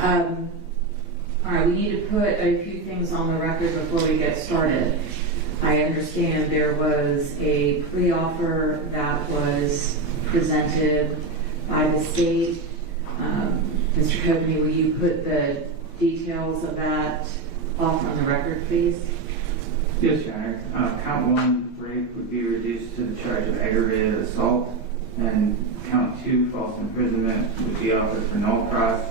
All right, we need to put a few things on the record before we get started. I understand there was a plea offer that was presented by the state. Mr. Coveney, will you put the details of that offer on the record, please? Yes, Your Honor. Count 1, rape, would be reduced to the charge of aggravated assault, and count 2, false imprisonment, would be offered for null pros.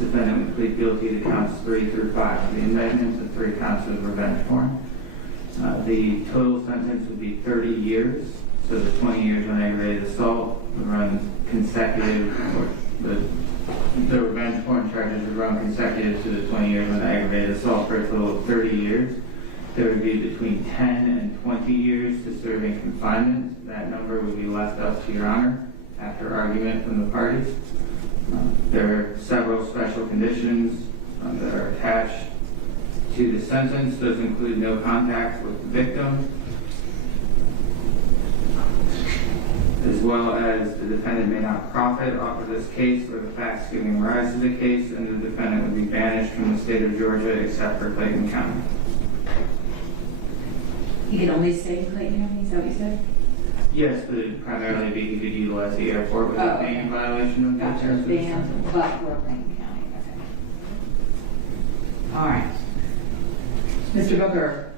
Defendant would plead guilty to counts 3 through 5 of the indictment and 3 counts of revenge porn. The total sentence would be 30 years, so the 20 years on aggravated assault would run consecutive, or the revenge porn charges would run consecutive to the 20 years on aggravated assault for a total of 30 years. There would be between 10 and 20 years to serve in confinement. That number would be left up to Your Honor after argument from the parties. There are several special conditions that are attached to the sentence. Those include no contact with the victim, as well as the defendant may not profit off of this case or the facts giving rise to the case, and the defendant would be banished from the state of Georgia except for Clayton County. You can only stay in Clayton County, is that what you said? Yes, but primarily he could utilize the airport without being in violation of the Gotcha, terms of the ban, sentence. but for Clayton County, okay. All right. Mr. Booker,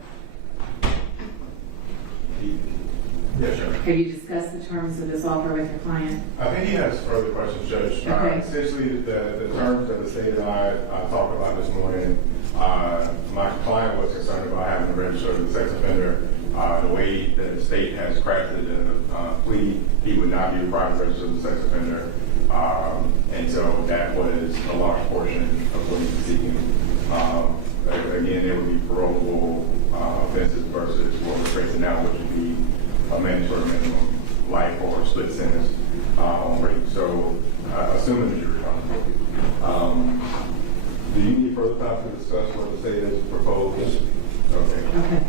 Yes, Judge. have you discussed the terms of this offer with your client? I think he has further questions, Judge. Okay. Essentially, the terms that the state and I talked about this morning, my client was concerned about having to register as a sex offender. The way that the state has crafted the plea, he would not be required to register as a sex offender. And so that was a large portion of what he was seeking. Again, there would be parolable offenses versus what we're facing now, which would be a mandatory minimum life or split sentence on rape. So, assuming that you're responsible. Do you need further time to discuss what the state has proposed? Okay. Okay.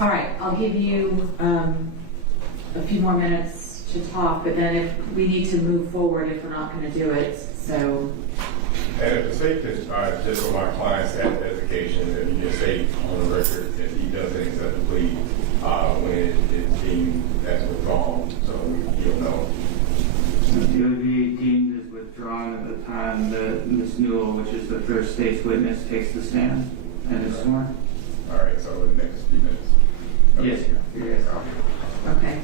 All right, I'll give you a few more minutes to talk, but then if we need to move forward, if we're not going to do it, so. And if the state could, just for my client's edification, if you just state on the record that he doesn't accept the plea when it's deemed as withdrawn, so you'll know. It would be deemed as withdrawn at the time that Ms. Newell, which is the first state's witness, takes the stand and is sworn. All right, so in the next few minutes. Okay. Yes, sir. Yes. Okay.